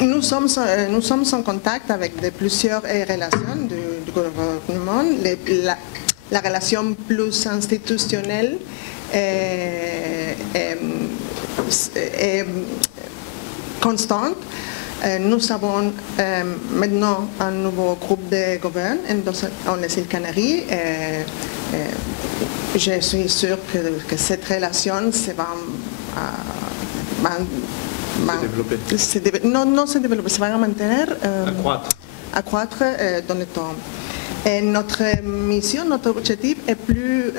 Nous sommes en contact avec plusieurs relations du gouvernement. La relation plus institutionnelle est constante. Nous avons maintenant un nouveau groupe de gouvernement en les îles Canaries. Je suis sûre que cette relation se va se va maintenir, accroître dans le temps. Et notre mission, notre objectif est plus...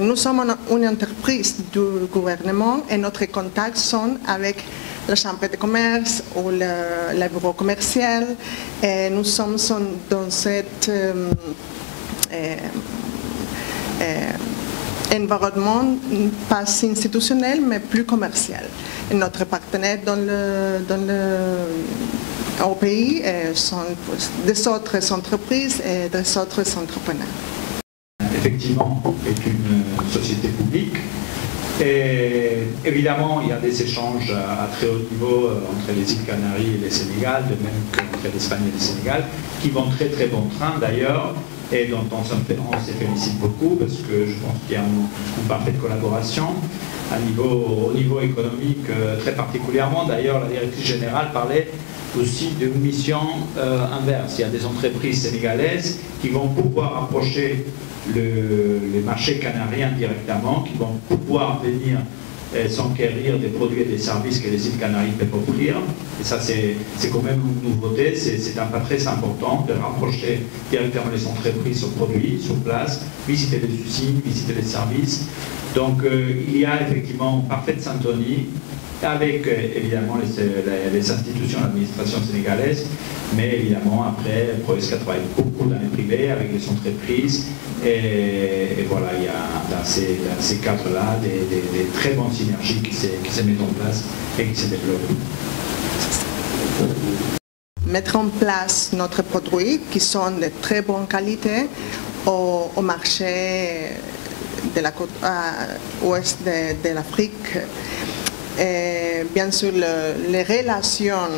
nous sommes une entreprise du gouvernement et notre contact sont avec la chambre de commerce ou le bureau commercial. Et nous sommes dans cet environnement pas institutionnel mais plus commercial. Et notre partenaire au pays sont des autres entreprises et des autres entrepreneurs. Effectivement, est une société publique. Et évidemment, il y a des échanges à très haut niveau entre les îles Canaries et le Sénégal, de même qu'entre l'Espagne et le Sénégal, qui vont très très bon train d'ailleurs, et dont on se félicite beaucoup, parce que je pense qu'il y a une parfaite collaboration au niveau économique très particulièrement. D'ailleurs, la directrice générale parlait aussi d'une mission inverse. Il y a des entreprises sénégalaises qui vont pouvoir approcher les marchés canariens directement, qui vont pouvoir venir s'enquérir des produits et des services que les îles Canaries peuvent offrir. Et ça, c'est quand même une nouveauté, c'est un pas très important de rapprocher directement les entreprises aux produits sur place, visiter les usines, visiter les services. Donc il y a effectivement une parfaite syntonie avec évidemment les institutions de l'administration sénégalaise, mais évidemment après, Proesca travaille beaucoup dans le privé avec les entreprises, et voilà, il y a dans ces cadres-là des très bonnes synergies qui se mettent en place et qui se développent. Mettre en place notre produit qui sont de très bonne qualité au marché de la côte ouest de l'Afrique. Et bien sûr, les relations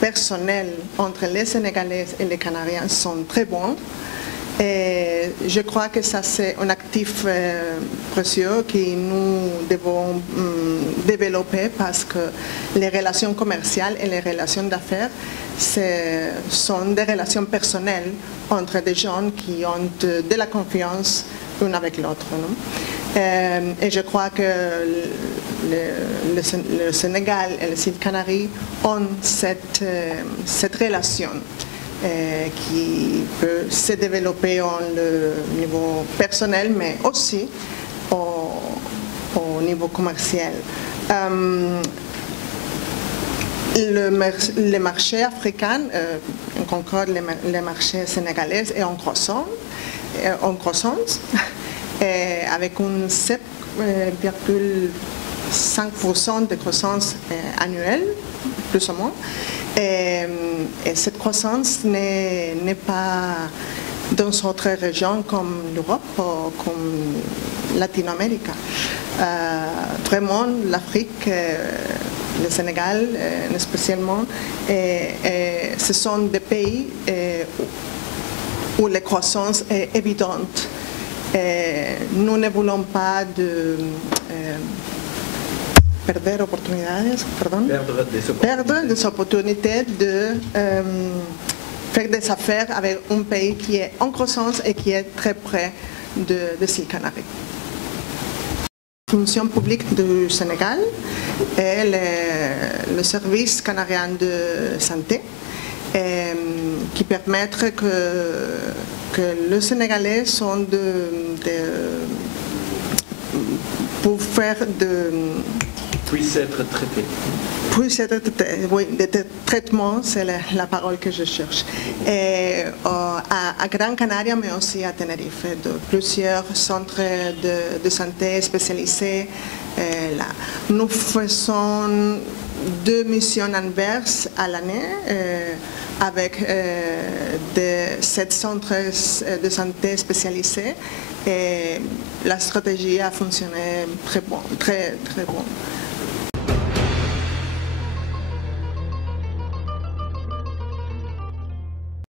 personnelles entre les Sénégalais et les Canariens sont très bonnes. Et je crois que ça, c'est un actif précieux que nous devons développer, parce que les relations commerciales et les relations d'affaires sont des relations personnelles entre des gens qui ont de la confiance l'un avec l'autre. Et je crois que le Sénégal et les îles Canaries ont cette relation qui peut se développer au niveau personnel, mais aussi au niveau commercial. Le marché africain, encore le marché sénégalais, est en croissance, avec un 7,5% de croissance annuelle, plus ou moins. Et cette croissance n'est pas dans d'autres régions comme l'Europe ou comme Latino-Amérique. Vraiment, l'Afrique, le Sénégal spécialement, ce sont des pays où la croissance est évidente. Nous ne voulons pas perdre des opportunités de faire des affaires avec un pays qui est en croissance et qui est très près des îles Canaries. La fonction publique du Sénégal est le service canarien de santé, qui permettent que les Sénégalais sont pour faire puissent être traités. Oui, de traitement, c'est la parole que je cherche. Et à Gran Canaria, mais aussi à Tenerife, de plusieurs centres de santé spécialisés là. Nous faisons 2 missions inverses à l'année avec 7 centres de santé spécialisés, et la stratégie a fonctionné très bon.